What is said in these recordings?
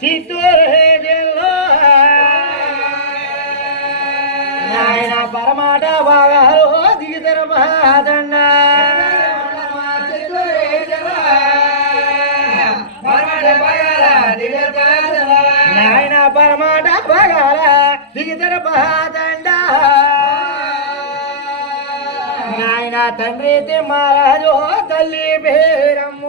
చిత్తూరు జిల్లా నాయన పరమాట బాగారు దిగితర బాదన్న నాయన పరమాట బాగాల దిగితర బాదండ నాయన తండ్రి తిమ్మరాజు తల్లి పేరమ్మ.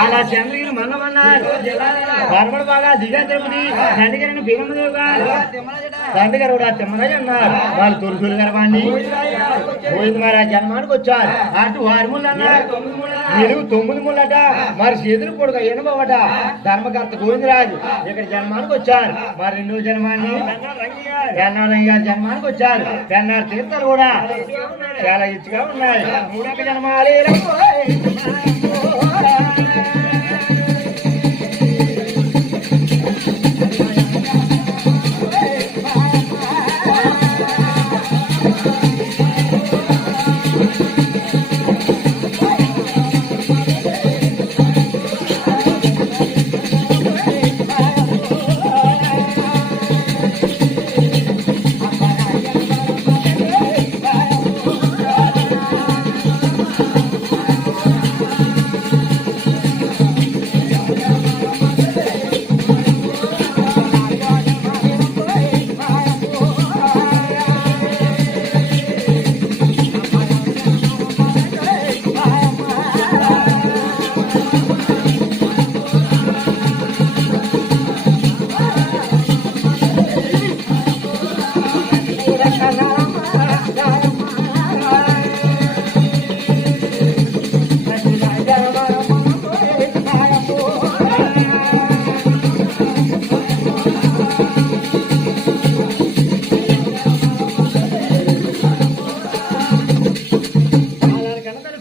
అలా చంద్రగిరి మన్నమన్నారు పరమడు బాగా దిగా తిరుపతి చంద్రగిరిని భీమదేవ్ గారు కూడా తిమ్మరాజు అన్నారు వాళ్ళు తురుకులు గర్భాన్ని గోవింద మహారాజ్ జన్మానికి వచ్చారు అటు వారి ముళ్ళు అన్నారు నిలువు తొమ్మిది ముళ్ళట మరి చేతులు కొడుక ఎనబవట ధర్మకర్త గోవిందరాజు ఇక్కడ జన్మానికి వచ్చారు. మరి రెండో జన్మాన్ని? పెన్నారయ్య గారి జన్మానికి వచ్చారు. పెన్నారు తీర్థాలు కూడా చాలా ఇచ్చిగా ఉన్నాయి. మూడొక్క జన్మాలి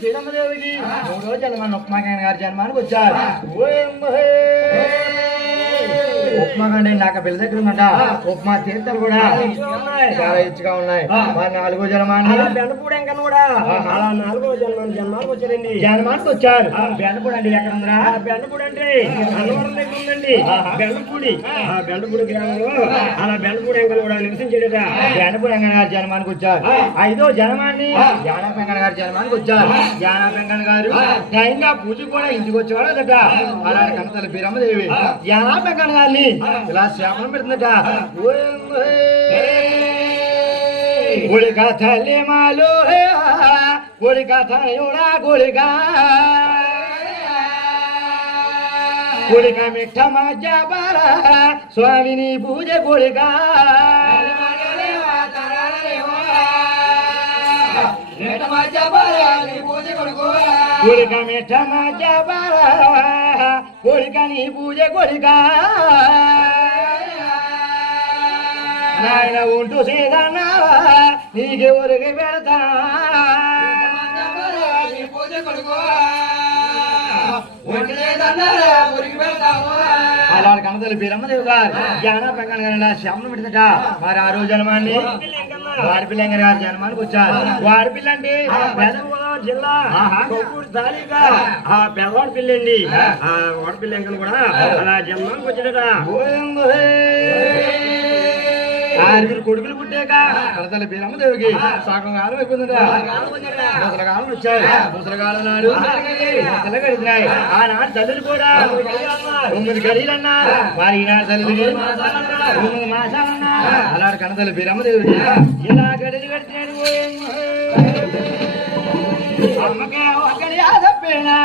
వీరమ్మదేవికి మూడో జన్మ ఉప్మాకాయన గారి జన్మానికి వచ్చారు. ఓయమ్మహే. ఉప్మా కంటే నాకు పిల్ల దగ్గర ఉందంట. ఉప్మా తీర్థాలు కూడా చాలా ఇచ్చిగా ఉన్నాయి. మరి నాలుగో జన్మాన్ని. బెండపూడి ఎంకన్ కూడా. అలా నాలుగో జన్మ జన్మాలకు వచ్చారండి. జన్మానికి వచ్చారు. బెండపూడి అండి ఎక్కడ ఉందిరా ఆ బెండపూడి అంటే అన్నవరం దగ్గర ఉందండి. బెండపూడి. ఆ. బెండపూడి గ్రామంలో. అలా బెండపూడి ఎంకన్ కూడా నివసించాడట బెండపూడి వెంకన్న గారి జన్మానికి వచ్చారు. ఐదో జన్మాన్ని జానా వెంకన్న గారి జన్మానికి వచ్చారు. జానా వెంకన్న గారు స్వయంగా పూజ కూడా ఇంటికి వచ్చేవాడు అదట అలాంటి కనతల బీరమ్మదేవి. జానా వెంకన్న గారిని ఇలా శ్యామం పెడుతుందట. గోళి కథ లేమాలో గోళి కథ యోడా గోళిగా మిఠ స్వామిని పూజ గోళిక. నీ పూజ నాయన ఉంటూ సేదన్నా నీకెవరికి పెడతా అలాంటి కన్నతల్లి బీరమ్మదేవి గారు జ్ఞాన ప్రకారం గారు శ్యామలు పెడుతుంట మరి ఆ రోజు జన్మాన్ని వాడిపిల్ల గారి జన్మానికి వచ్చారు. అంటే గోదావరి జిల్లా కొవ్వూరు తాలూకా ఆ. పెద్దవాడి పిల్లి అండి ఆ కూడా అలా జన్మానికి వచ్చాడట ఆరుగురు కొడుకులు పుట్టాక కడతల బీరమ్మదేవికి సగం కాలం అయిపోయిందట. ముసలకాలం వచ్చాయి. ముసలకాలం నాడు ముసలు గడిచినాయి. ఆనాడు తల్లులు కూడా తొమ్మిది గడియలు అన్నారు. మరి ఈనాడు తల్లులు తొమ్మిది మాసాలు అన్నారు. అలాంటి కడతల బీరమ్మదేవికి ఇలా గడిలు కడిచినాడు అమ్మకే ఒక్కడి ఆదప్పేనా